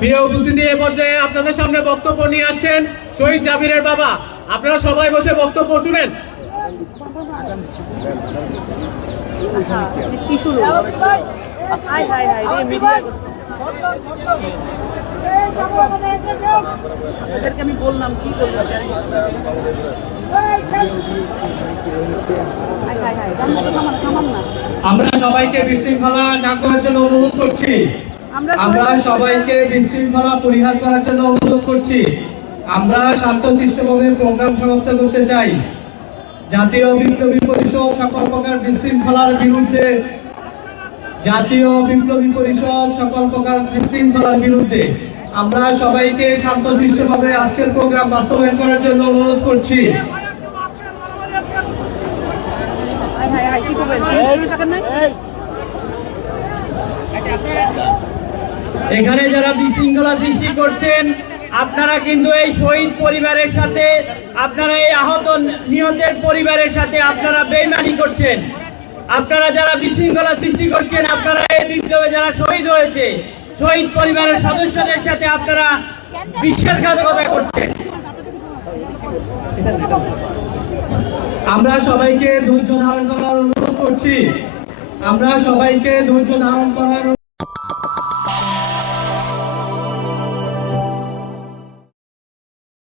প্রিয় উপস্থিতি, এ পর্যায়ে আপনাদের সামনে বক্তব্য নিয়ে আসছেন শহীদ জাবিরের বাবা। আপনারা সবাই বসে বক্তব্য শুনেন। আমি বললাম কি বললাম, আমরা সবাইকে বিশৃঙ্খলা না করার জন্য অনুরোধ করছি। আমরা সবাইকে বিশৃঙ্খলা পরিহার করার জন্য অনুরোধ করছি। আমরা শান্তশিষ্টভাবে প্রোগ্রাম সমাপ্ত করতে চাই। জাতীয় বিপ্লবী পরিষদ সকল প্রকার বিশৃঙ্খলার বিরুদ্ধে আমরা সবাইকে শান্তশিষ্টভাবে আজকের প্রোগ্রাম বাস্তবায়ন করার জন্য অনুরোধ করছি। এখানে যারা বিশৃঙ্খলা সৃষ্টি করছেন, আপনারা কিন্তু এই শহীদ পরিবারের সাথে, আপনারা এই আহত নিহতের পরিবারের সাথে আপনারা বেইমানি করছেন। আপনারা যারা বিশৃঙ্খলা সৃষ্টি করছেন, আপনারা এই বিপ্লবে যারা শহীদ হয়েছে, শহীদ পরিবারের সদস্যদের সাথে আপনারা বিশ্বাসঘাতকতা করছেন। আমরা সবাইকে ধৈর্য ধারণ করার অনুরোধ করছি। আমরা সবাইকে ধৈর্য ধারণ করার